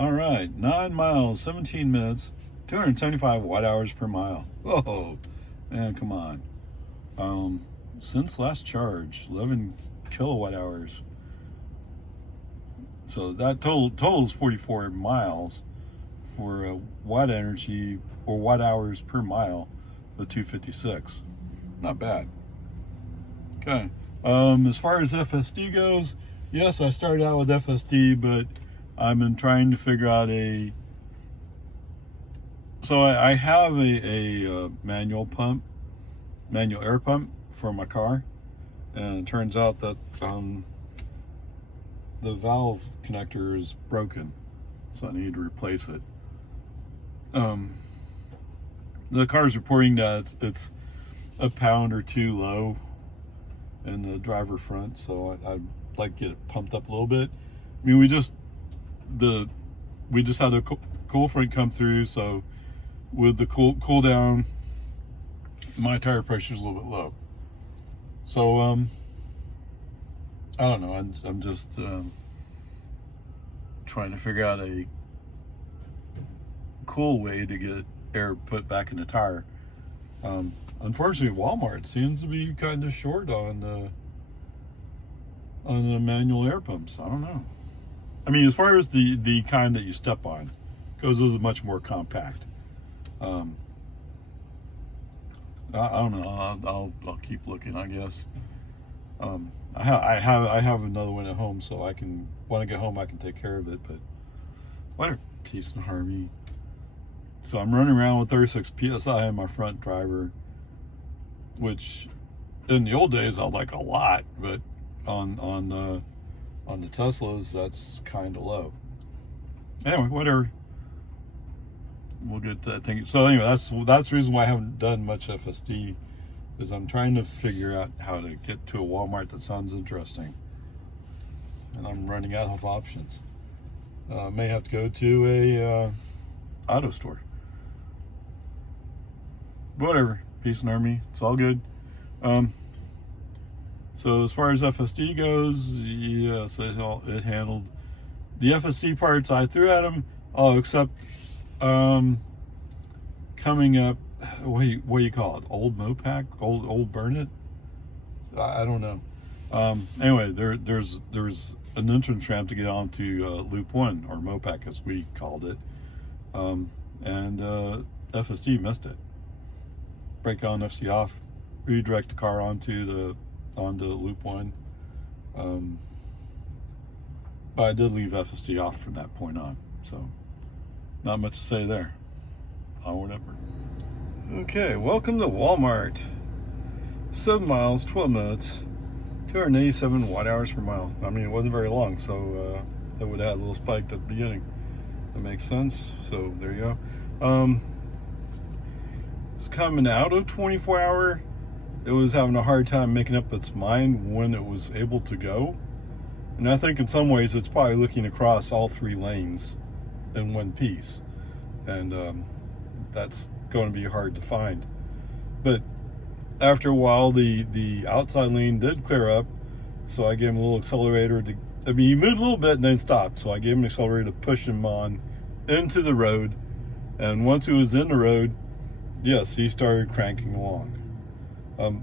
All right, 9 miles, 17 minutes, 275 watt hours per mile. Whoa, man, come on. Since last charge, 11 kilowatt hours. So that total is 44 miles for watt energy or watt hours per mile of 256. Not bad. Okay. As far as FSD goes, yes, I started out with FSD, but I've been trying to figure out so I have a manual air pump for my car, and it turns out that the valve connector is broken, so I need to replace it. The car's reporting that it's a pound or two low in the driver front, so I'd like to get it pumped up a little bit. I mean, we just had a cool front come through, so with the cool down, my tire pressure is a little bit low. So I don't know. I'm just trying to figure out a cool way to get air put back in the tire. Unfortunately, Walmart seems to be kind of short on the manual air pumps. I don't know. I mean, as far as the kind that you step on, because those are much more compact. I don't know. I'll keep looking, I guess. I have another one at home, so I can, when I get home, I can take care of it. But whatever, peace and harmony. So I'm running around with 36 psi in my front driver, which in the old days I like a lot, but on the Teslas that's kind of low. Anyway, whatever. We'll get to that thing. So anyway, that's the reason why I haven't done much FSD, is I'm trying to figure out how to get to a Walmart that sounds interesting, and I'm running out of options. May have to go to a auto store. Whatever, peace and harmony. It's all good. So as far as FSD goes, yes, it handled the FSD parts I threw at them. Oh, except coming up, what do you call it? Old Mopac? Old Burn It? I don't know. Anyway, there's an entrance ramp to get onto Loop 1, or Mopac as we called it. And FSD missed it. Brake on, FSD off, redirect the car onto Loop 1. But I did leave FSD off from that point on, so not much to say there. Onward, upward. Okay, welcome to Walmart. 7 miles, 12 minutes, 287 watt hours per mile. I mean, it wasn't very long, so that would have had a little spike at the beginning. That makes sense. So there you go. It's coming out of 24 hour. It was having a hard time making up its mind when it was able to go. And I think in some ways it's probably looking across all 3 lanes in one piece. And that's going to be hard to find. But after a while, the outside lane did clear up. So I gave him a little accelerator he moved a little bit and then stopped. So I gave him an accelerator to push him on into the road. And once he was in the road, yes, he started cranking along.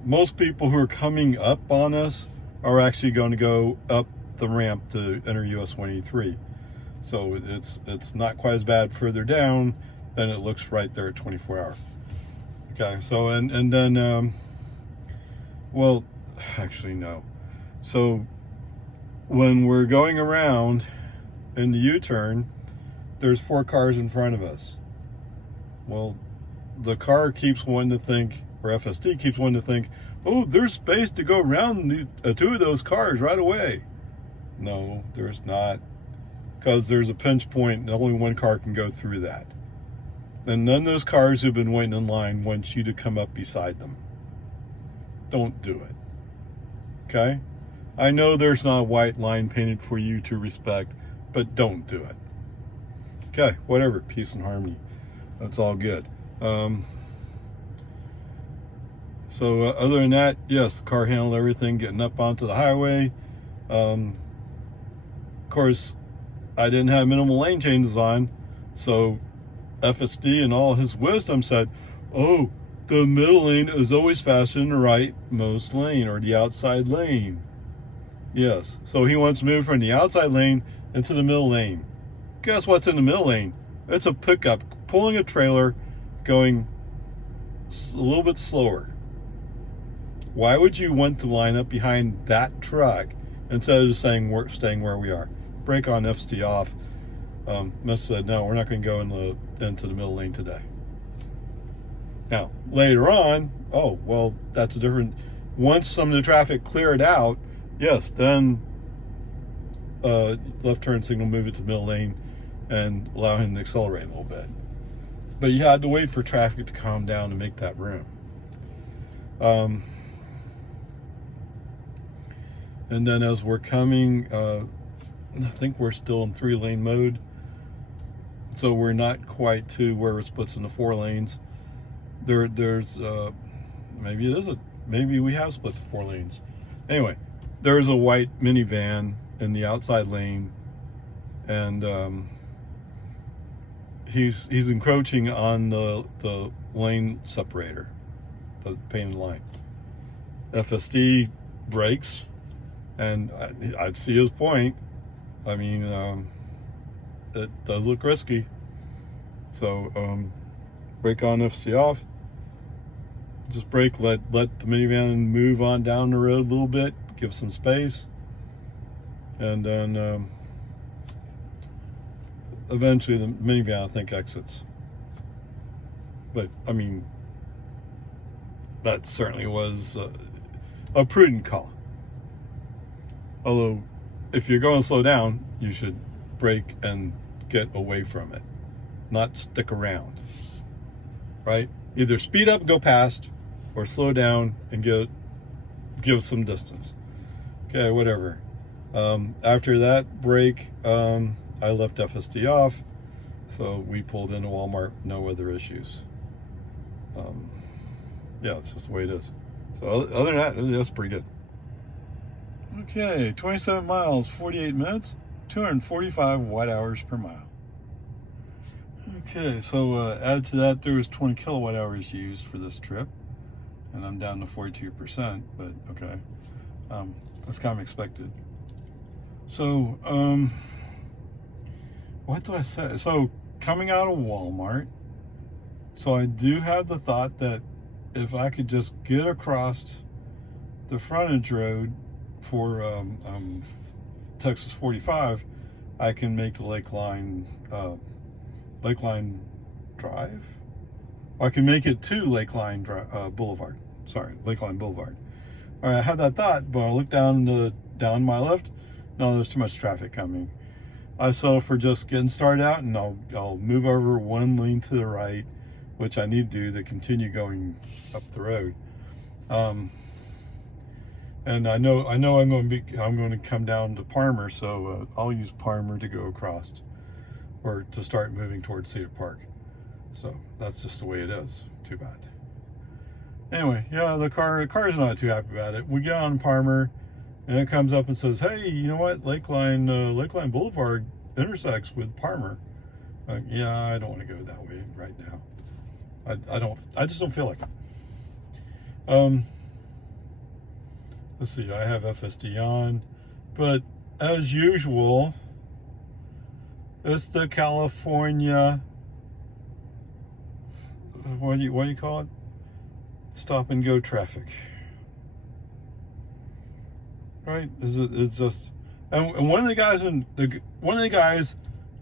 Most people who are coming up on us are actually going to go up the ramp to enter US 183. So it's not quite as bad further down than it looks right there at 24 hours. Okay, so and then well, actually no. So when we're going around in the U-turn, there's 4 cars in front of us. Well, the car keeps wanting to think, or FSD keeps wanting to think, oh, there's space to go around 2 of those cars right away. No, there's not, because there's a pinch point and only 1 car can go through that. And none of those cars who've been waiting in line want you to come up beside them. Don't do it. Okay? I know there's not a white line painted for you to respect, but don't do it. Okay, whatever, peace and harmony. That's all good. So other than that, yes, the car handled everything getting up onto the highway. Of course, I didn't have minimal lane changes on, so FSD in all his wisdom said, oh, the middle lane is always faster than the rightmost lane or the outside lane. Yes, so he wants to move from the outside lane into the middle lane. Guess what's in the middle lane? It's a pickup pulling a trailer going a little bit slower. Why would you want to line up behind that truck instead of just saying we're staying where we are? Brake on, FSD off. Miss said, no, we're not going to go into the middle lane today. Now, later on, oh, well, that's a different... Once some of the traffic cleared out, yes, then left turn signal, move it to middle lane and allow him to accelerate a little bit. But you had to wait for traffic to calm down to make that room. And then as we're coming, I think we're still in 3-lane mode. So we're not quite to where it splits into 4 lanes. There's maybe we have split the 4 lanes. Anyway, there's a white minivan in the outside lane, and he's encroaching on the lane separator, the painted line. FSD brakes, and I'd see his point. I mean, it does look risky. So brake on, FSD off. Just brake, let the minivan move on down the road a little bit, give some space, and then eventually the minivan, I think, exits. But I mean, that certainly was a prudent call. Although, if you're going to slow down, you should brake and get away from it, not stick around, right? Either speed up, go past, or slow down and give some distance. Okay, whatever. After that break, I left FSD off, so we pulled into Walmart, no other issues. Yeah, it's just the way it is. So other than that, that's pretty good. Okay, 27 miles, 48 minutes, 245 watt hours per mile. Okay, so add to that, there was 20 kilowatt hours used for this trip, and I'm down to 42%, but okay. That's kind of expected. So, what do I say? So, coming out of Walmart, so I do have the thought that if I could just get across the frontage road for Texas 45, I can make the Lakeline Drive. I can make it to Lakeline Boulevard. Sorry, Lakeline Boulevard. All right, I had that thought, but I looked down my left. No, there's too much traffic coming. I settle for just getting started out, and I'll move over 1 lane to the right, which I need to do to continue going up the road. And I know I'm going to come down to Parmer, so I'll use Parmer to go across, or to start moving towards Cedar Park. So that's just the way it is. Too bad. Anyway, yeah, the car's not too happy about it. We get on Parmer, and it comes up and says, "Hey, you know what? Lakeline Boulevard intersects with Parmer." Yeah, I don't want to go that way right now. I just don't feel like it. Let's see, I have FSD on, but as usual, it's the California, what do you call it? Stop and go traffic. Right? It's just, and one of the guys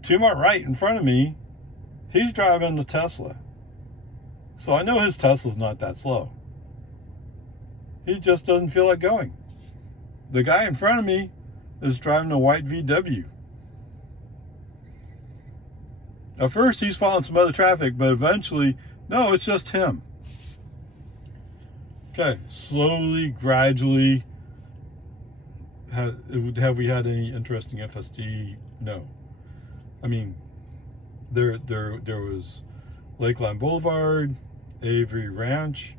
to my right in front of me, he's driving the Tesla. So I know his Tesla's not that slow. He just doesn't feel like going. The guy in front of me is driving a white VW. At first he's following some other traffic, but eventually, no, it's just him. Okay, slowly, gradually. Have we had any interesting FSD? No. I mean, there was Lakeline Boulevard, Avery Ranch,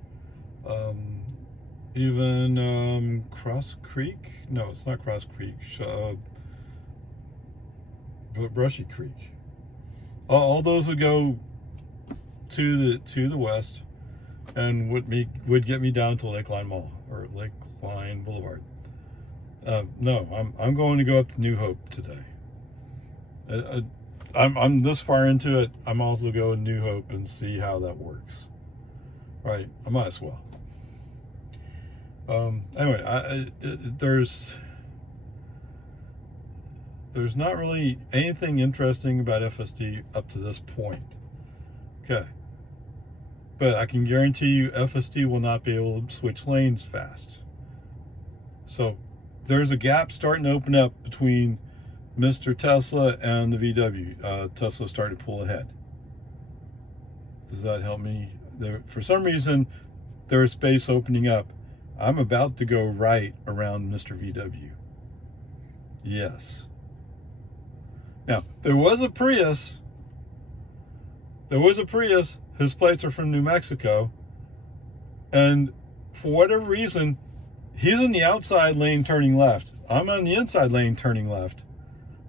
even Cross Creek. No, it's not Cross Creek. Brushy Creek. All those would go to the west, and would get me down to Lakeline Mall or Lakeline Boulevard. No, I'm going to go up to New Hope today. I'm this far into it. I'm also going to New Hope and see how that works. Right, I might as well. Anyway, there's not really anything interesting about FSD up to this point. Okay. But I can guarantee you FSD will not be able to switch lanes fast. So there's a gap starting to open up between Mr. Tesla and the VW. Tesla started to pull ahead. Does that help me? For some reason, there's space opening up. I'm about to go right around Mr. VW. Yes. Now, there was a Prius. His plates are from New Mexico. And for whatever reason, he's in the outside lane turning left. I'm on the inside lane turning left.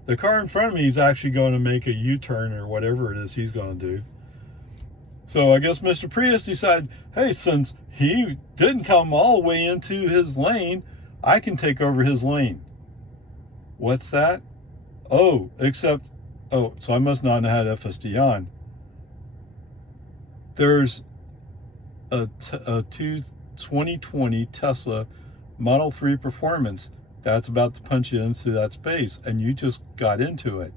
The car in front of me is actually going to make a U-turn or whatever it is he's going to do. So I guess Mr. Prius decided, hey, since he didn't come all the way into his lane, I can take over his lane. What's that? So I must not have had FSD on. There's a 2020 Tesla Model 3 Performance that's about to punch you into that space, and you just got into it.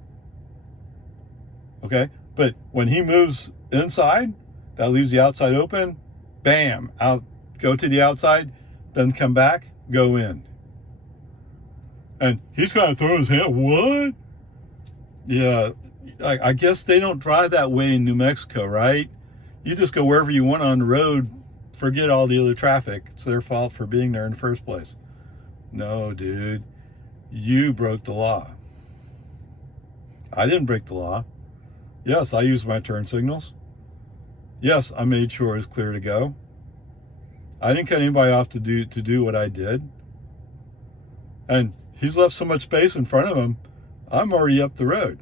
Okay? But when he moves inside, that leaves the outside open, bam, out, go to the outside, then come back, go in. And he's going to throw his hand, what? Yeah, I guess they don't drive that way in New Mexico, right? You just go wherever you want on the road, forget all the other traffic. It's their fault for being there in the first place. No, dude, you broke the law. I didn't break the law. Yes, I used my turn signals. Yes, I made sure it was clear to go. I didn't cut anybody off to do what I did. And he's left so much space in front of him, I'm already up the road.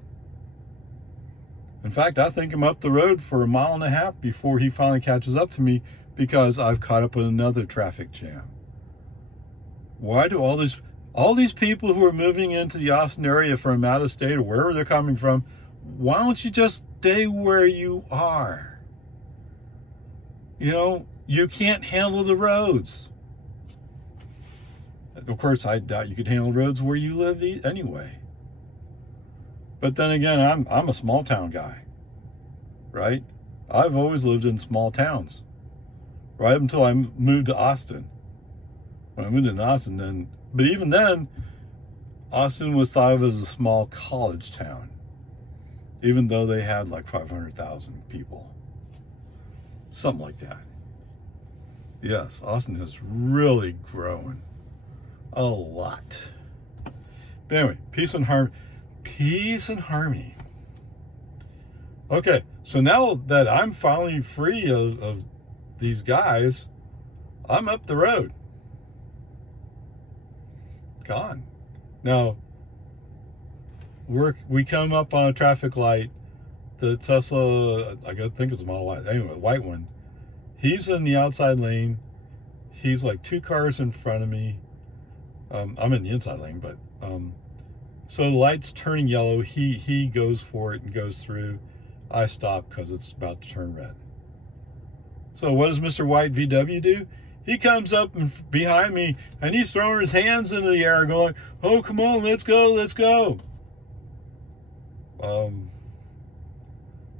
In fact, I think I'm up the road for 1.5 miles before he finally catches up to me, because I've caught up with another traffic jam. Why do all these people who are moving into the Austin area from out of state or wherever they're coming from, why don't you just stay where you are? You know, you can't handle the roads. Of course, I doubt you could handle roads where you live anyway. But then again, I'm a small town guy, right? I've always lived in small towns, right up until I moved to Austin. When I moved to Austin, but even then, Austin was thought of as a small college town, even though they had like 500,000 people, something like that. Yes, Austin has really grown a lot. But anyway, peace and harmony. Okay, so now that I'm finally free of these guys, I'm up the road. Gone. Now, we come up on a traffic light. The Tesla, I think it's a Model Y, anyway, white one. He's in the outside lane. He's like 2 cars in front of me. I'm in the inside lane, but so the light's turning yellow. He goes for it and goes through. I stop because it's about to turn red. So what does Mr. White VW do? He comes up behind me and he's throwing his hands into the air going, oh, come on, let's go.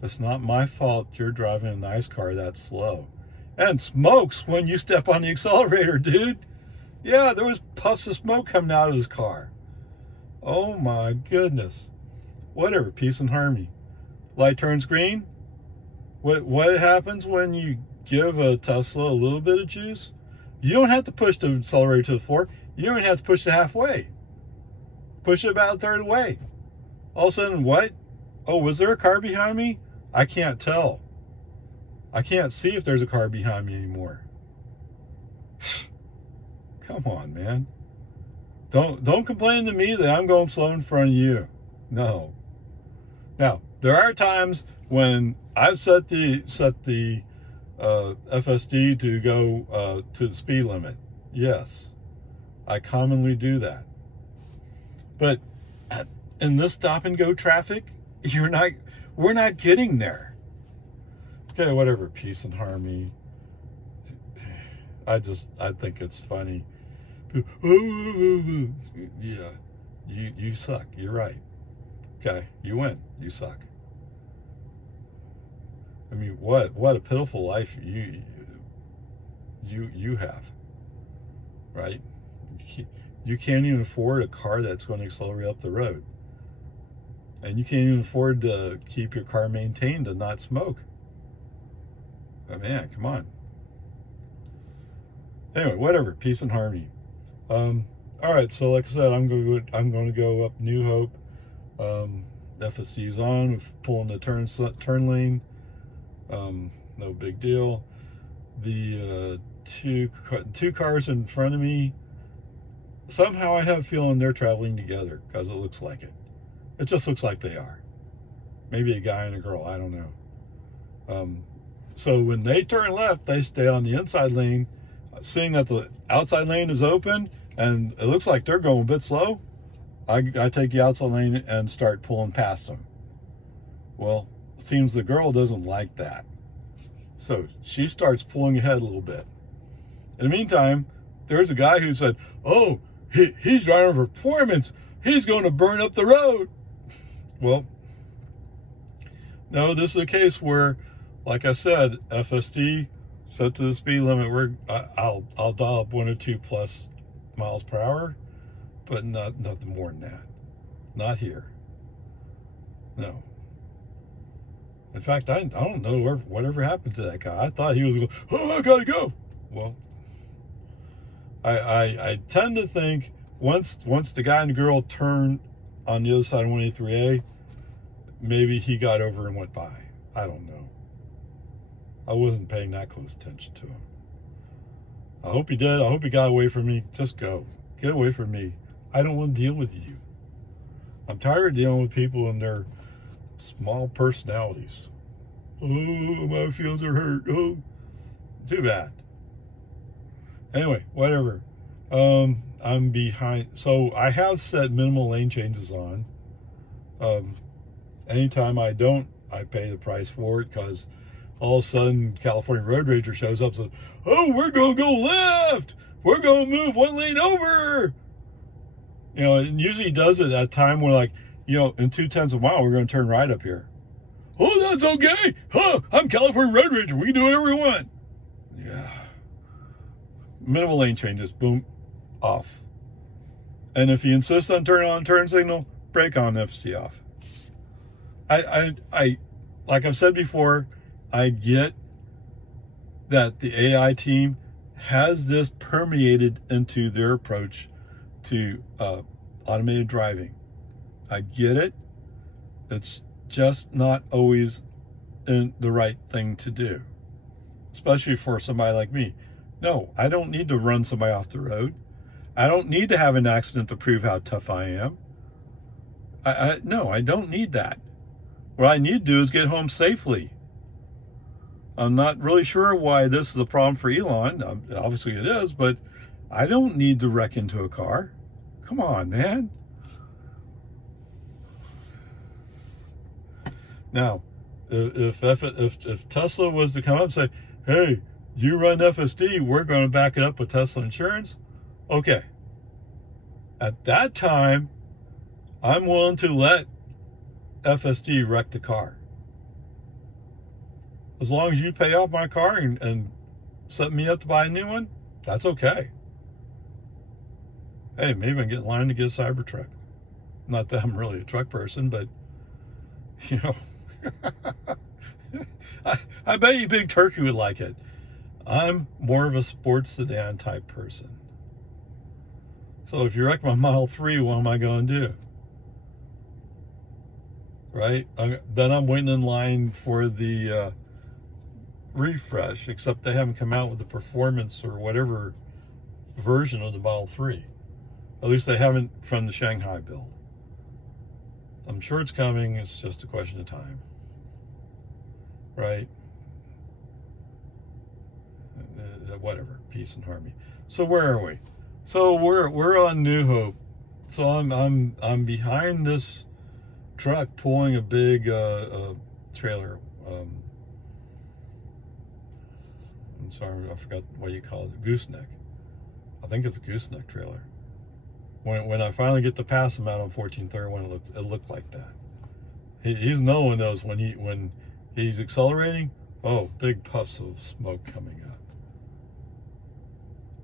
It's not my fault you're driving a nice car that's slow. And smokes when you step on the accelerator, dude. Yeah, there was puffs of smoke coming out of his car. Oh my goodness. Whatever, peace and harmony. Light turns green. What happens when you give a Tesla a little bit of juice? You don't have to push the accelerator to the floor. You don't even have to push it halfway. Push it about a third of the way. All of a sudden, what? Oh, was there a car behind me? I can't tell. I can't see if there's a car behind me anymore. Come on, man. Don't complain to me that I'm going slow in front of you. No. Now, there are times when I've set the FSD to go to the speed limit. Yes, I commonly do that. But in this stop and go traffic, we're not getting there. Okay, whatever, peace and harmony. I think it's funny. Yeah, you suck. You're right. Okay, you win. You suck. I mean, what a pitiful life you have, right? You can't even afford a car that's going to accelerate up the road, and you can't even afford to keep your car maintained and not smoke. Oh, man, come on. Anyway, whatever. Peace and harmony. All right. So, like I said, I'm going to go up New Hope. FSD's on. We're pulling the turn lane. No big deal. The two cars in front of me. Somehow I have a feeling they're traveling together because it looks like it. It just looks like they are. Maybe a guy and a girl. I don't know. So when they turn left, they stay on the inside lane. Seeing that the outside lane is open and it looks like they're going a bit slow, I take the outside lane and start pulling past them. Well, it seems the girl doesn't like that. So she starts pulling ahead a little bit. In the meantime, there's a guy who said, oh, he's driving for performance. He's going to burn up the road. Well, no, this is a case where, like I said, FSD set to the speed limit. I'll dial up 1 or 2 plus miles per hour, but nothing more than that. Not here. No. In fact, I don't know whatever happened to that guy. I thought he was going, oh, I gotta go. Well, I tend to think once the guy and the girl turned on the other side of 183A, maybe he got over and went by. I don't know. I wasn't paying that close attention to him. I hope he did. I hope he got away from me. Just go. Get away from me. I don't want to deal with you. I'm tired of dealing with people and their small personalities. Oh, my feelings are hurt. Oh, too bad. Anyway, whatever. I'm behind. So I have set minimal lane changes on. Anytime I don't, I pay the price for it because all of a sudden California Road Ranger shows up and says, oh, we're going to go left. We're going to move 1 lane over. You know, and usually he does it at a time where, like, you know, in 0.2 of a mile, we're going to turn right up here. Oh, that's okay. Huh, I'm California Road Ranger. We can do whatever we want. Yeah. Minimal lane changes. Boom. Off. And if you insist on turning on turn signal, brake on, FSD off. I like I've said before, I get that the AI team has this permeated into their approach to automated driving. I get it. It's just not always the right thing to do, especially for somebody like me. No, I don't need to run somebody off the road. I don't need to have an accident to prove how tough I am. No, I don't need that. What I need to do is get home safely. I'm not really sure why this is a problem for Elon. Obviously it is, but I don't need to wreck into a car. Come on, man. Now, if Tesla was to come up and say, hey, you run FSD, we're going to back it up with Tesla insurance. Okay. At that time, I'm willing to let FSD wreck the car. As long as you pay off my car and set me up to buy a new one, that's okay. Hey, maybe I can get in line to get a Cybertruck. Not that I'm really a truck person, but, you know, I bet you Big Turkey would like it. I'm more of a sports sedan type person. So if you wreck my Model 3, what am I going to do? Right? Then I'm waiting in line for the refresh, except they haven't come out with the performance or whatever version of the Model 3. At least they haven't from the Shanghai build. I'm sure it's coming. It's just a question of time, right? Whatever, peace and harmony. So where are we? So we're on New Hope. So I'm behind this truck pulling a big trailer. I'm sorry, I forgot what you call it. Gooseneck. I think it's a gooseneck trailer. When I finally get to pass him out on 1431, it looked like that. He's no one knows when he's accelerating. Oh, big puffs of smoke coming up.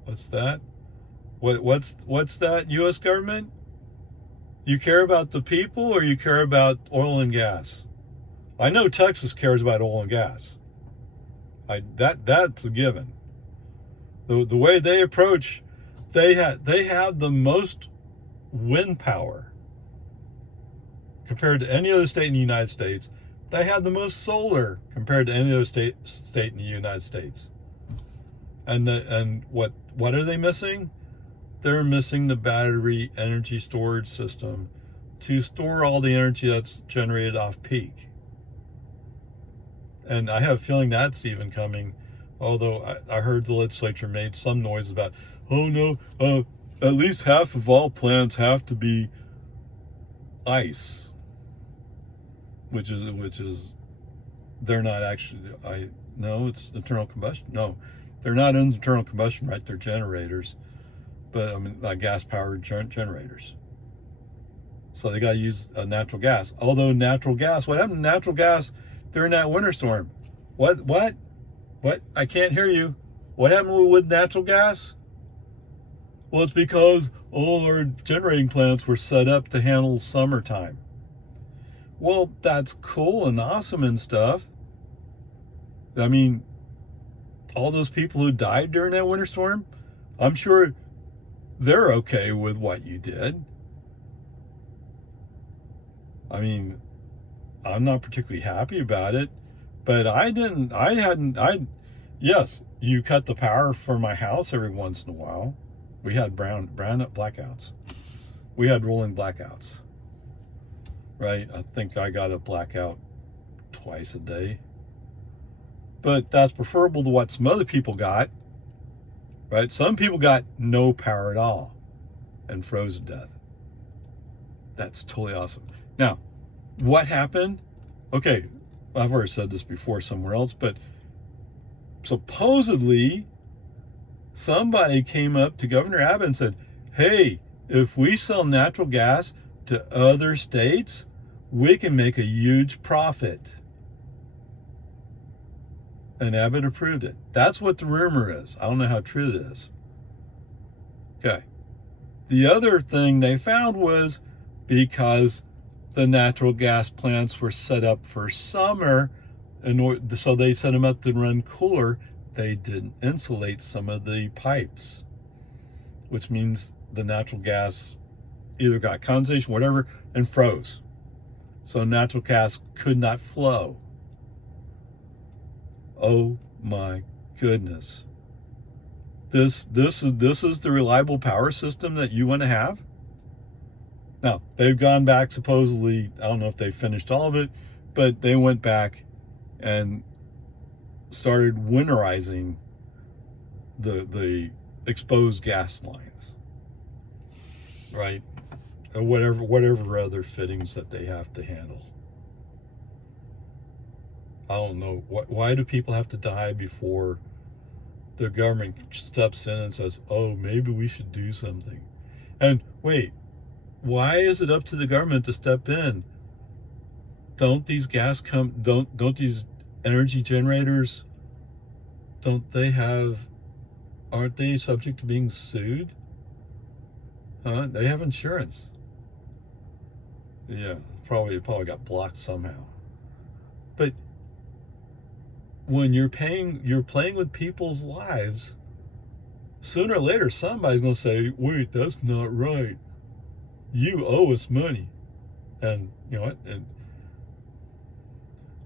What's that? What's that? U.S. government? You care about the people, or you care about oil and gas? I know Texas cares about oil and gas. That's a given. The way they approach, they have the most wind power compared to any other state in the United States. They have the most solar compared to any other state in the United States. And what are they missing? They're missing the battery energy storage system to store all the energy that's generated off peak. And I have a feeling that's even coming, although I heard the legislature made some noise about, oh no, at least half of all plants have to be ice, which is they're not actually, no, it's internal combustion. No, they're not internal combustion, right? They're generators. But I mean, like gas-powered generators. So they got to use natural gas. Although natural gas, what happened to natural gas during that winter storm? What? I can't hear you. What happened with natural gas? Well, it's because all our generating plants were set up to handle summertime. Well, that's cool and awesome and stuff. I mean, all those people who died during that winter storm, I'm sure they're okay with what you did. I mean, I'm not particularly happy about it, but yes, you cut the power for my house every once in a while. We had brown blackouts. We had rolling blackouts, right? I think I got a blackout twice a day, but that's preferable to what some other people got. Right? Some people got no power at all and froze to death. That's totally awesome. Now, what happened? Okay, I've already said this before somewhere else, but supposedly somebody came up to Governor Abbott and said, hey, if we sell natural gas to other states, we can make a huge profit. And Abbott approved it. That's what the rumor is. I don't know how true it is. Okay. The other thing they found was because the natural gas plants were set up for summer, so they set them up to run cooler, they didn't insulate some of the pipes, which means the natural gas either got condensation, whatever, and froze. So natural gas could not flow. Oh my goodness. This is the reliable power system that you want to have? Now, they've gone back supposedly, I don't know if they finished all of it, but they went back and started winterizing the exposed gas lines. Right? Or whatever other fittings that they have to handle. I don't know. Why do people have to die before the government steps in and says, oh, maybe we should do something? And wait, why is it up to the government to step in? Don't these don't these energy generators, aren't they subject to being sued? They have insurance. Yeah, probably got blocked somehow. But when you're playing with people's lives, sooner or later somebody's going to say, wait, that's not right. You owe us money. And you know what? And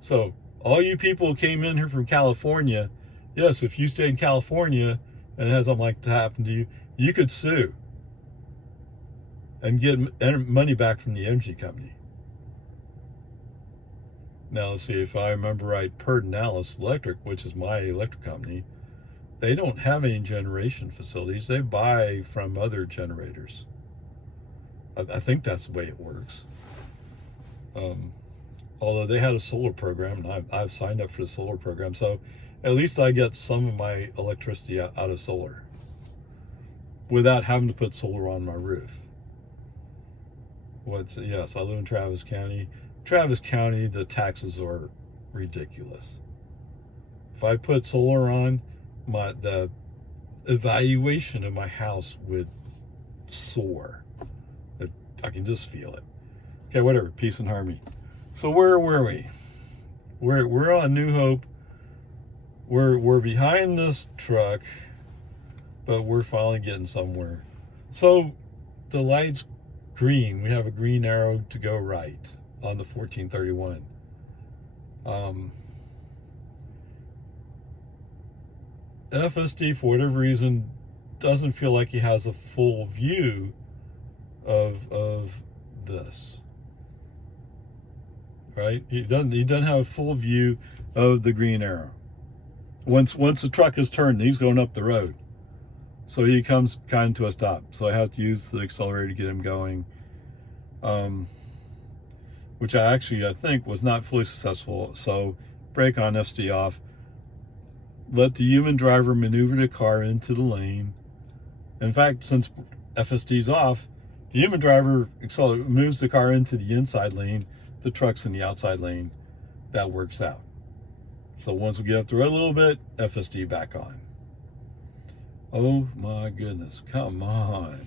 so all you people who came in here from California, yes, if you stay in California and had something like that happen to you, you could sue and get money back from the energy company. Now, let's see, if I remember right, Pedernales Electric, which is my electric company, they don't have any generation facilities. They buy from other generators. I think that's the way it works. Although they had a solar program, and I've signed up for the solar program, so at least I get some of my electricity out of solar without having to put solar on my roof. Yes, I live in Travis County. Travis County, the taxes are ridiculous. If I put solar on, the evaluation of my house would soar. I can just feel it. Okay, whatever. Peace and harmony. So where were we? We're on New Hope. We're behind this truck, but we're finally getting somewhere. So the light's green. We have a green arrow to go right on the 1431. FSD, for whatever reason, doesn't feel like he has a full view of this. Right? He doesn't have a full view of the green arrow. Once the truck is turned, he's going up the road. So he comes kind of to a stop. So I have to use the accelerator to get him going. Which I think was not fully successful. So brake on, FSD off. Let the human driver maneuver the car into the lane. In fact, since FSD's off, the human driver moves the car into the inside lane. The truck's in the outside lane. That works out. So once we get up the road a little bit, FSD back on. Oh my goodness, come on.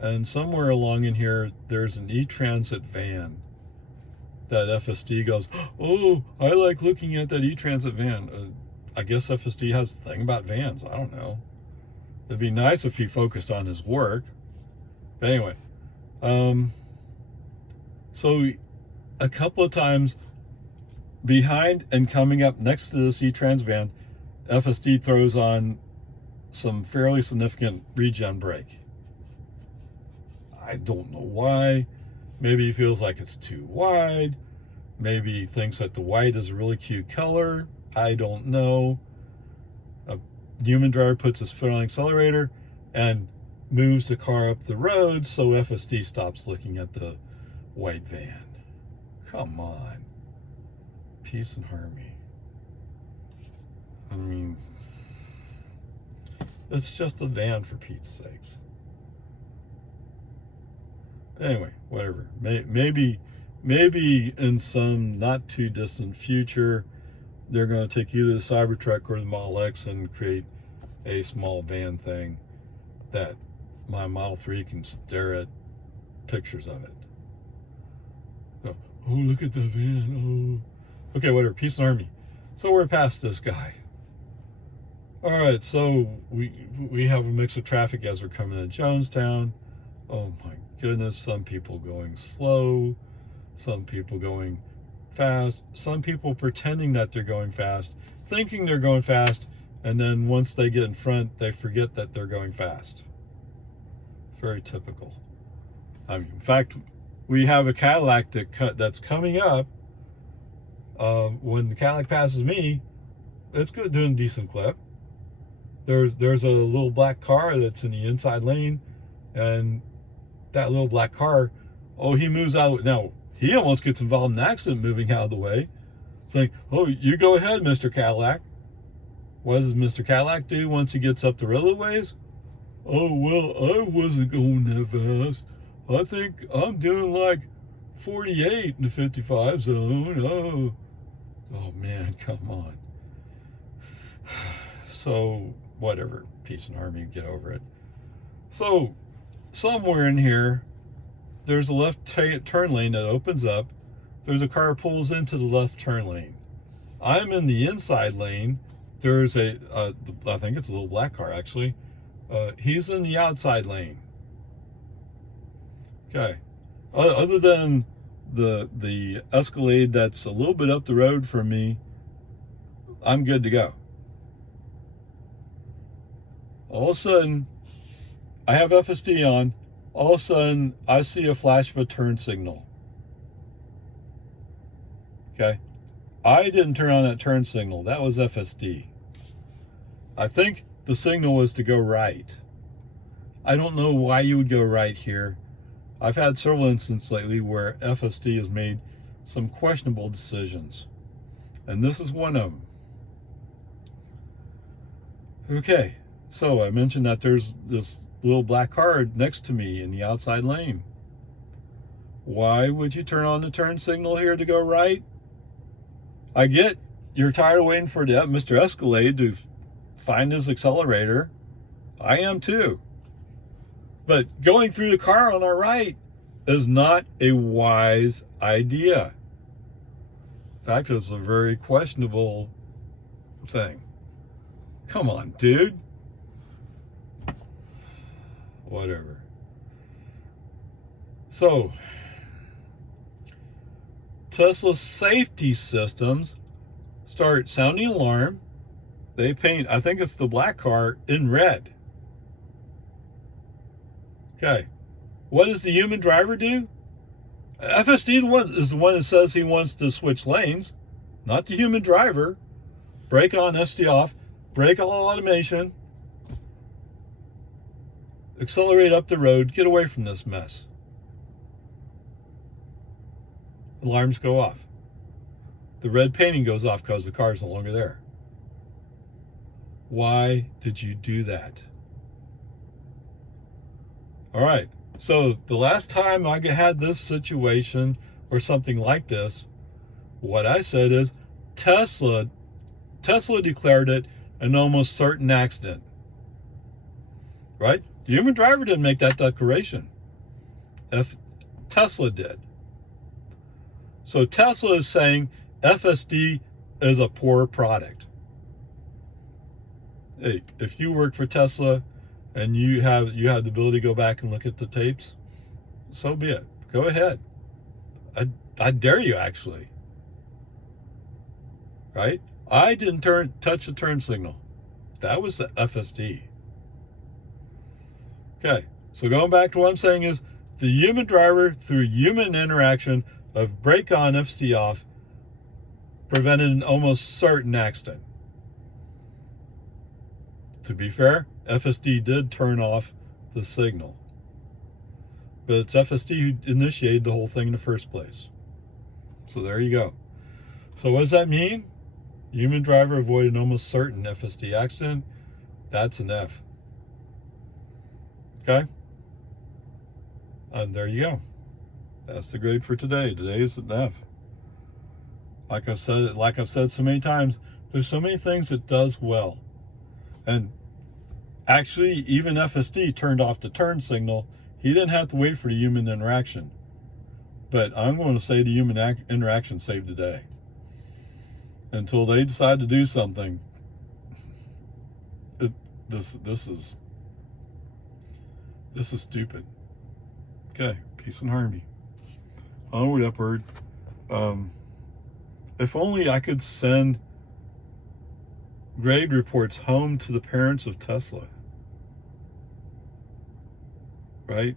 And somewhere along in here, there's an e-transit van that FSD goes, oh, I like looking at that e-transit van. I guess FSD has a thing about vans. I don't know. It'd be nice if he focused on his work. But anyway, so a couple of times behind and coming up next to this e-trans van, FSD throws on some fairly significant regen brake. I don't know why. Maybe he feels like it's too wide. Maybe he thinks that the white is a really cute color. I don't know. A human driver puts his foot on the accelerator and moves the car up the road, so FSD stops looking at the white van. Come on. Peace and harmony. I mean, it's just a van, for Pete's sakes. Anyway, whatever. Maybe in some not too distant future, they're going to take either the Cybertruck or the Model X and create a small van thing that my Model 3 can stare at pictures of it. Oh, look at the van. Oh. Okay, whatever. Peace and harmony. So we're past this guy. All right, so we have a mix of traffic as we're coming to Jonestown. Oh my goodness, some people going slow, some people going fast, some people pretending that they're going fast, thinking they're going fast, and then once they get in front, they forget that they're going fast. Very typical. I mean, in fact, we have a Cadillac that's coming up. When the Cadillac passes me, it's good, doing a decent clip. There's a little black car that's in the inside lane, and that little black car, he moves out. Now, he almost gets involved in an accident moving out of the way. It's like, you go ahead, Mr. Cadillac. What does Mr. Cadillac do once he gets up the road a ways? Oh, well, I wasn't going that fast. I think I'm doing like 48 in the 55 zone. Oh man, come on. So, whatever. Peace and harmony, get over it. So, somewhere in here, there's a left turn lane that opens up. There's a car pulls into the left turn lane. I'm in the inside lane. There's I think it's a little black car actually. He's in the outside lane. Okay. Other than the Escalade that's a little bit up the road from me, I'm good to go. All of a sudden, I have FSD on. all of a sudden I see a flash of a turn signal. Okay, I didn't turn on that turn signal. That was FSD. I think the signal was to go right. I don't know why you would go right here. I've had several instances lately where FSD has made some questionable decisions, and this is one of them. Okay, so I mentioned that there's this little black car next to me in the outside lane. Why would you turn on the turn signal here to go right? I get you're tired of waiting for Mr. Escalade to find his accelerator. I am too. But going through the car on our right is not a wise idea. In fact, it's a very questionable thing. Come on, dude. Whatever. So, Tesla safety systems start sounding alarm. They paint, I think it's the black car, in red. Okay. What does the human driver do? FSD is the one that says he wants to switch lanes, not the human driver. Brake on, FSD off, brake all automation, accelerate up the road, get away from this mess. Alarms go off. The red painting goes off because the car is no longer there. Why did you do that? All right, so the last time I had this situation or something like this, what I said is Tesla declared it an almost certain accident. Right? The human driver didn't make that declaration. Tesla did. So Tesla is saying FSD is a poor product. Hey, if you work for Tesla and you have the ability to go back and look at the tapes, so be it. Go ahead. I dare you, actually. Right? I didn't touch the turn signal. That was the FSD. Okay, so going back to what I'm saying is the human driver, through human interaction of brake on, FSD off, prevented an almost certain accident. To be fair, FSD did turn off the signal. But it's FSD who initiated the whole thing in the first place. So there you go. So what does that mean? Human driver avoided an almost certain FSD accident. That's an F. Okay? And there you go. That's the grade for today. Today is an F. Like I've said so many times, there's so many things it does well. And actually, even FSD turned off the turn signal. He didn't have to wait for the human interaction. But I'm going to say the human interaction saved the day. Until they decide to do something, this is stupid. Okay, peace and harmony. Onward, upward. If only I could send grade reports home to the parents of Tesla. Right?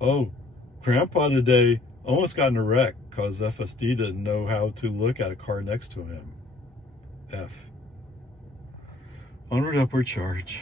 Oh, Grandpa today almost got in a wreck because FSD didn't know how to look at a car next to him. F. Onward, upward, charge.